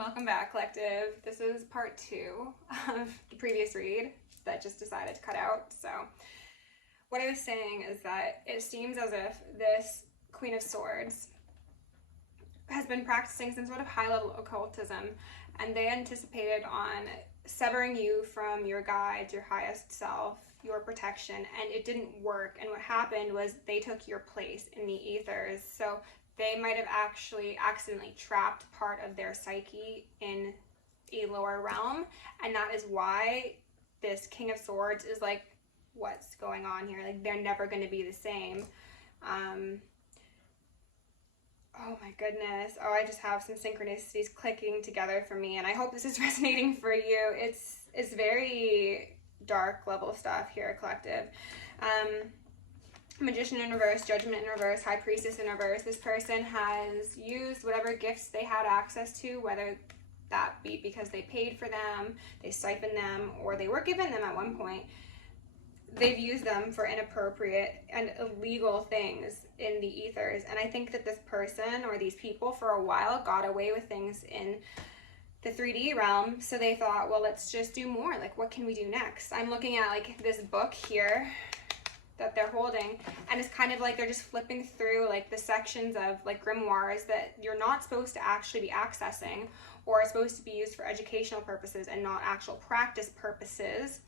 Welcome back, collective. This is part 2 of the previous read that just decided to cut out. So what I was saying is that it seems as if this Queen of Swords has been practicing some sort of high-level occultism, and they anticipated on severing you from your guides, your highest self, your protection, and it didn't work. And what happened was they took your place in the ethers. So they might have actually accidentally trapped part of their psyche in a lower realm, and that is why this King of Swords is like, what's going on here? Like, they're never going to be the same. Oh my goodness. Oh, I just have some synchronicities clicking together for me, and I hope this is resonating for you. It's very dark level stuff here, collective. Magician in reverse, Judgment in reverse, High Priestess in reverse. This person has used whatever gifts they had access to, whether that be because they paid for them, they siphoned them, or they were given them at one point. They've used them for inappropriate and illegal things in the ethers. And I think that this person or these people for a while got away with things in the 3D realm. So they thought, well, let's just do more. Like, what can we do next? I'm looking at like this book here that they're holding, and it's kind of like they're just flipping through like the sections of like grimoires that you're not supposed to actually be accessing, or are supposed to be used for educational purposes and not actual practice purposes.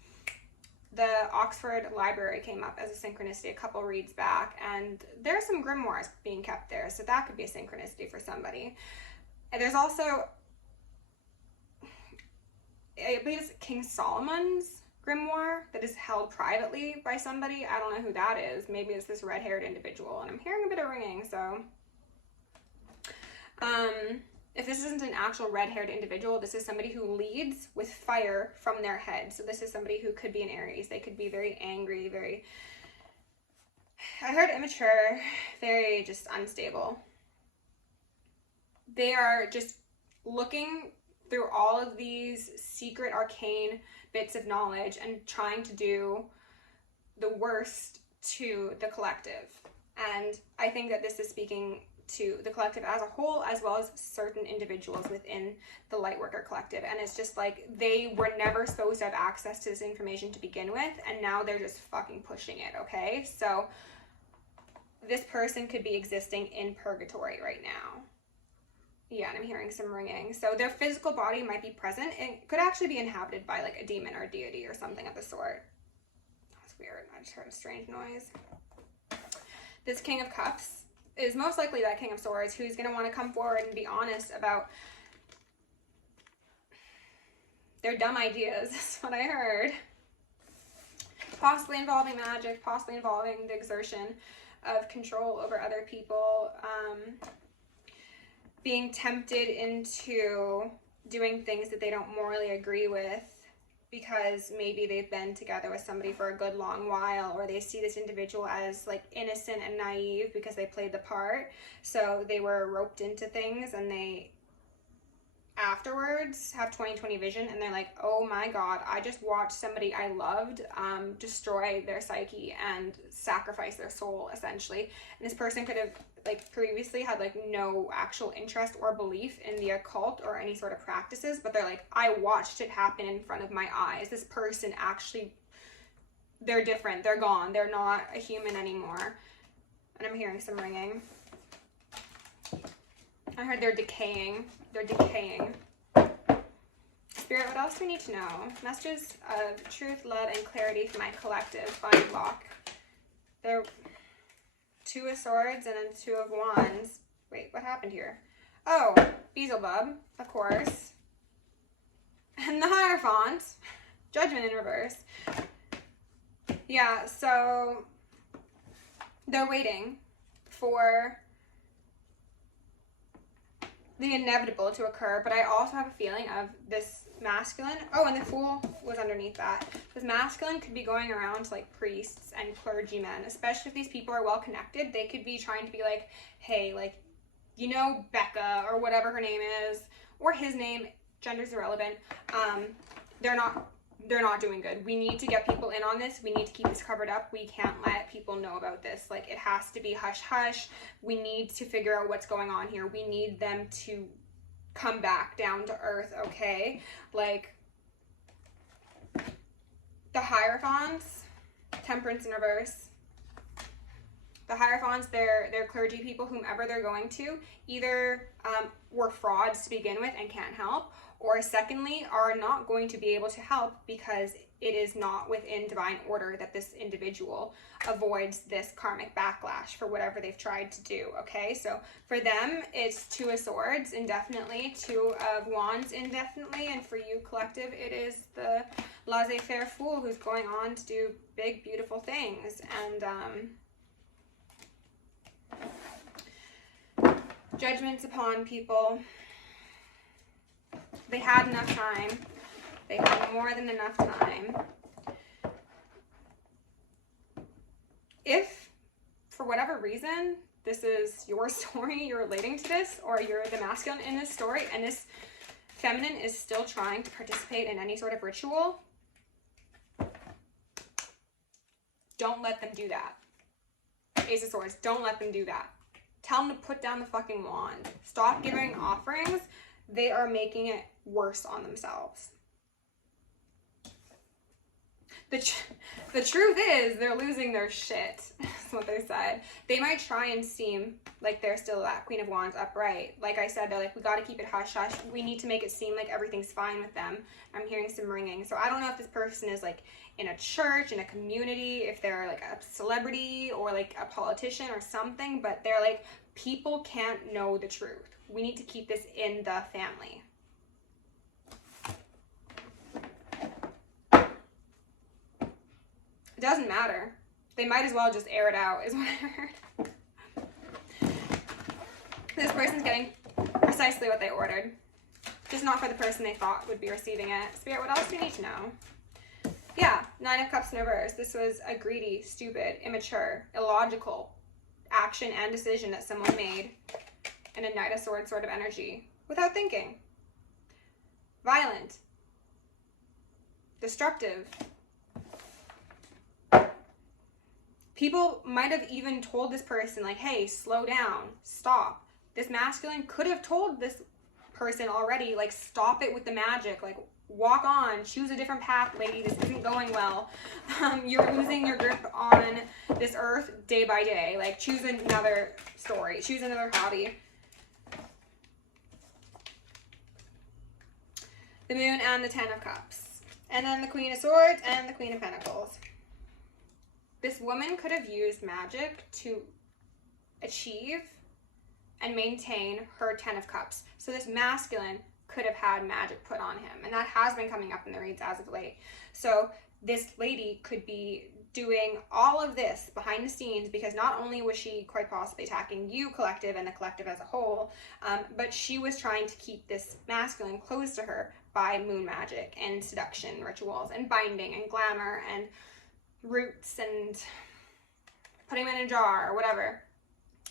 The Oxford Library came up as a synchronicity a couple reads back, and there's some grimoires being kept there, so that could be a synchronicity for somebody. And there's also, I believe it's King Solomon's grimoire that is held privately by somebody. I don't know who that is. Maybe it's this red-haired individual, and I'm hearing a bit of ringing. So if this isn't an actual red-haired individual, this is somebody who leads with fire from their head. So this is somebody who could be an Aries. They could be very angry, very, I heard immature, very just unstable. They are just looking through all of these secret arcane bits of knowledge and trying to do the worst to the collective. And I think that this is speaking to the collective as a whole, as well as certain individuals within the Lightworker collective. And it's just like, they were never supposed to have access to this information to begin with, and now they're just fucking pushing it, okay? So this person could be existing in purgatory right now. Yeah, and I'm hearing some ringing. So their physical body might be present. It could actually be inhabited by like a demon or a deity or something of the sort. That's weird. I just heard a strange noise. This King of Cups is most likely that King of Swords, who's going to want to come forward and be honest about their dumb ideas. That's what I heard. Possibly involving magic, possibly involving the exertion of control over other people. Being tempted into doing things that they don't morally agree with because maybe they've been together with somebody for a good long while, or they see this individual as like innocent and naive because they played the part. So they were roped into things, and they afterwards have 20/20 vision, and they're like, oh my god, I just watched somebody I loved destroy their psyche and sacrifice their soul, essentially. And this person could have like previously had like no actual interest or belief in the occult or any sort of practices, but they're like, I watched it happen in front of my eyes. This person actually, they're different, they're gone, they're not a human anymore. And I'm hearing some ringing. I heard they're decaying. They're decaying. Spirit, what else do we need to know? Messages of truth, love, and clarity for my collective body block. They're 2 of Swords and then 2 of Wands. Wait, what happened here? Oh, Beelzebub, of course. And the Hierophant. Judgment in reverse. Yeah, so they're waiting for the inevitable to occur, but I also have a feeling of this masculine. Oh, and the Fool was underneath that. This masculine could be going around to like priests and clergymen, especially if these people are well connected. They could be trying to be like, hey, like, you know, Becca or whatever her name is, or his name, gender's irrelevant. They're not doing good. We need to get people in on this. We need to keep this covered up. We can't let people know about this. Like, it has to be hush hush. We need to figure out what's going on here. We need them to come back down to earth, okay? Like, the Hierophants, Temperance in reverse. The Hierophants, they're clergy people, whomever they're going to, either were frauds to begin with and can't help, or secondly, are not going to be able to help because it is not within divine order that this individual avoids this karmic backlash for whatever they've tried to do, okay? So for them, it's Two of Swords indefinitely, Two of Wands indefinitely, and for you, collective, it is the laissez-faire fool who's going on to do big, beautiful things. And judgments upon people. They had enough time. They had more than enough time. If, for whatever reason, this is your story, you're relating to this, or you're the masculine in this story, and this feminine is still trying to participate in any sort of ritual, don't let them do that. Ace of Swords, don't let them do that. Tell them to put down the fucking wand. Stop giving offerings. They are making it worse on themselves. The truth is, they're losing their shit. That's what they said. They might try and seem like they're still that Queen of Wands upright. Like I said, they're like, we got to keep it hush-hush. We need to make it seem like everything's fine with them. I'm hearing some ringing. So I don't know if this person is like in a church, in a community, if they're like a celebrity or like a politician or something, but they're like, people can't know the truth. We need to keep this in the family. It doesn't matter. They might as well just air it out, is what I heard. This person's getting precisely what they ordered. Just not for the person they thought would be receiving it. Spirit, what else do you need to know? Yeah, Nine of Cups in reverse. This was a greedy, stupid, immature, illogical action and decision that someone made in a Knight of Swords sort of energy without thinking. Violent. Destructive. People might have even told this person, like, hey, slow down, stop. This masculine could have told this person already, like, stop it with the magic, like, walk on, choose a different path, lady, this isn't going well. You're losing your grip on this earth day by day. Like, choose another story, choose another hobby. The Moon and the Ten of Cups. And then the Queen of Swords and the Queen of Pentacles. This woman could have used magic to achieve and maintain her Ten of Cups. So this masculine could have had magic put on him. And that has been coming up in the reads as of late. So this lady could be doing all of this behind the scenes because not only was she quite possibly attacking you, collective, and the collective as a whole, but she was trying to keep this masculine close to her by moon magic and seduction rituals and binding and glamour and roots and putting them in a jar or whatever.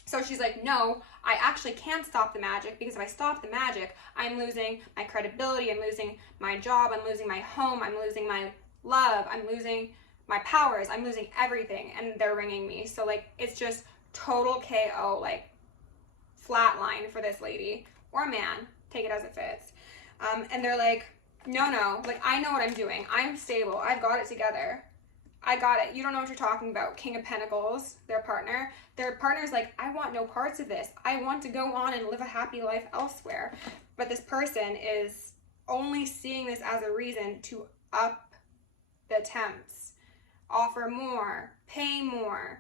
So she's like, no, I actually can't stop the magic because if I stop the magic, I'm losing my credibility, I'm losing my job, I'm losing my home, I'm losing my love, I'm losing my powers, I'm losing everything, and they're ringing me. So like, it's just total KO, like flatline for this lady or man, take it as it fits. And they're like, no, like I know what I'm doing. I'm stable. I've got it together. I got it. You don't know what you're talking about. King of Pentacles, their partner. Their partner's like, I want no parts of this. I want to go on and live a happy life elsewhere. But this person is only seeing this as a reason to up the attempts, offer more, pay more.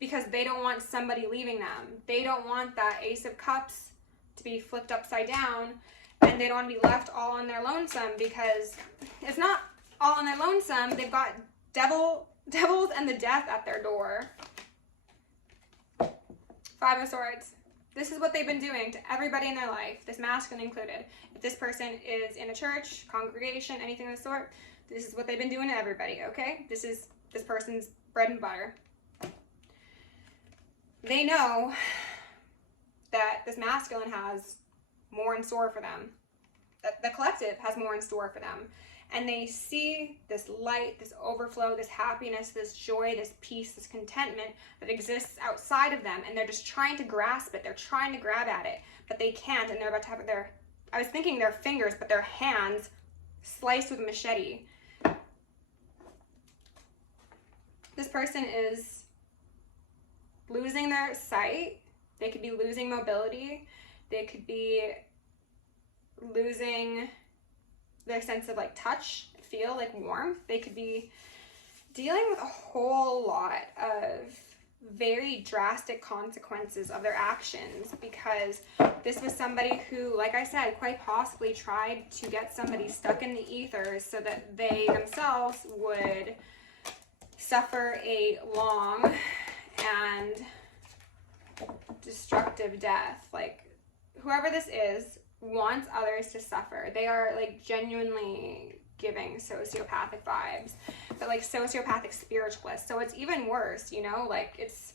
Because they don't want somebody leaving them. They don't want that Ace of Cups to be flipped upside down, and they don't want to be left all on their lonesome, because it's not all on their lonesome. They've got devils and the death at their door. Five of Swords. This is what they've been doing to everybody in their life, this masculine included. If this person is in a church, congregation, anything of the sort, this is what they've been doing to everybody, okay? This is this person's bread and butter. They know that this masculine has more in store for them. The collective has more in store for them. and they see this light, this overflow, this happiness, this joy, this peace, this contentment that exists outside of them, and they're just trying to grasp it. They're trying to grab at it, but they can't, and they're about to have I was thinking their fingers, but their hands sliced with a machete. This person is losing their sight. They could be losing mobility. They could be losing their sense of like touch, feel, like warmth. They could be dealing with a whole lot of very drastic consequences of their actions, because this was somebody who, like I said, quite possibly tried to get somebody stuck in the ethers so that they themselves would suffer a long and destructive death. Like, whoever this is wants others to suffer. They are like genuinely giving sociopathic vibes, but like sociopathic spiritualists. So it's even worse, you know, like it's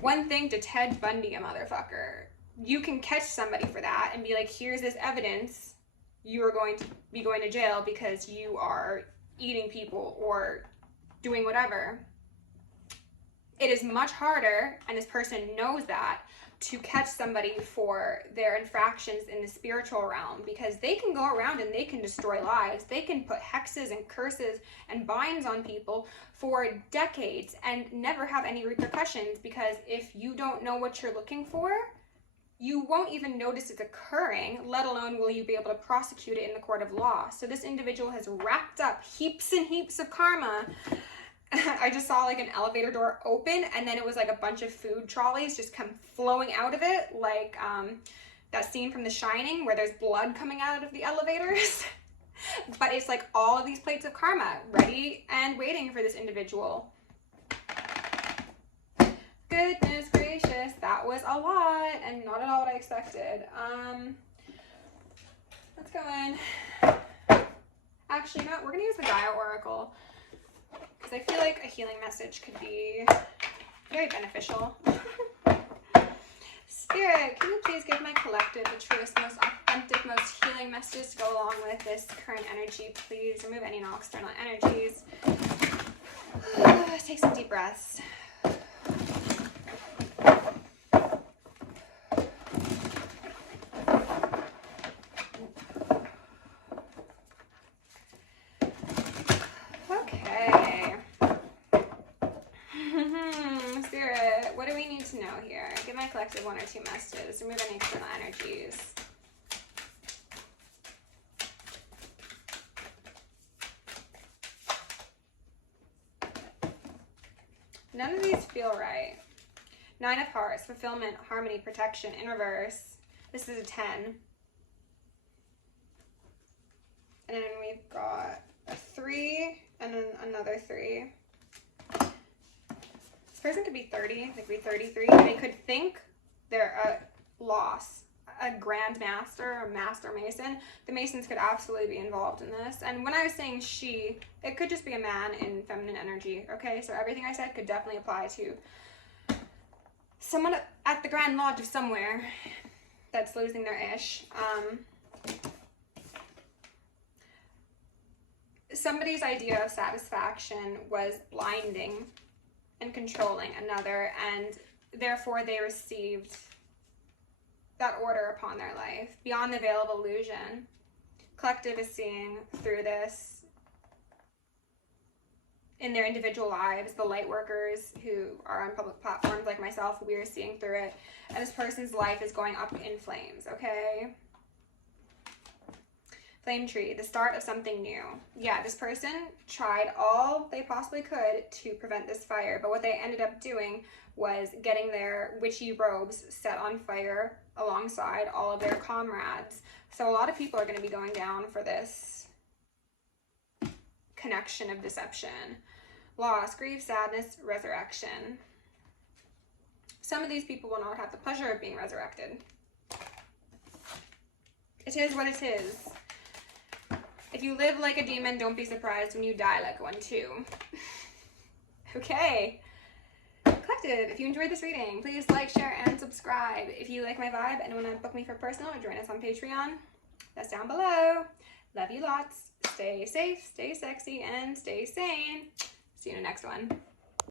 one thing to Ted Bundy a motherfucker. You can catch somebody for that and be like, here's this evidence. You are going to be going to jail because you are eating people or doing whatever. It is much harder, and this person knows that, to catch somebody for their infractions in the spiritual realm, because they can go around and they can destroy lives. They can put hexes and curses and binds on people for decades and never have any repercussions, because if you don't know what you're looking for, you won't even notice it's occurring, let alone will you be able to prosecute it in the court of law. So this individual has racked up heaps and heaps of karma. I just saw like an elevator door open, and then it was like a bunch of food trolleys just come flowing out of it, like that scene from The Shining where there's blood coming out of the elevators. But it's like all of these plates of karma ready and waiting for this individual. Goodness gracious, that was a lot and not at all what I expected. Let's go in. Actually, you know what? We're gonna use the Gaia Oracle, because I feel like a healing message could be very beneficial. Spirit, can you please give my collective the truest, most authentic, most healing messages to go along with this current energy? Please remove any and all external energies. Take some deep breaths. What do we need to know here? Give my collective one or two messages. Remove any external energies. None of these feel right. 9 of Hearts, fulfillment, harmony, protection, in reverse. This is a 10. And then we've got a 3 and then another 3. This person could be 30, they could be 33. They could think they're a loss, a grand master or master mason. The masons could absolutely be involved in this. And when I was saying she, it could just be a man in feminine energy, okay? So everything I said could definitely apply to someone at the Grand Lodge of somewhere that's losing their ish. Somebody's idea of satisfaction was blinding and controlling another, and therefore they received that order upon their life beyond the veil of illusion. Collective is seeing through this in their individual lives. The light workers who are on public platforms like myself, we are seeing through it, and this person's life is going up in flames, okay? Flame tree, the start of something new. Yeah, this person tried all they possibly could to prevent this fire, but what they ended up doing was getting their witchy robes set on fire alongside all of their comrades. So a lot of people are going to be going down for this connection of deception. Loss, grief, sadness, resurrection. Some of these people will not have the pleasure of being resurrected. It is what it is. If you live like a demon, don't be surprised when you die like one too. Okay. Collective, if you enjoyed this reading, please like, share, and subscribe. If you like my vibe and want to book me for personal or join us on Patreon, that's down below. Love you lots. stay safe, stay sexy, and stay sane. See you in the next one.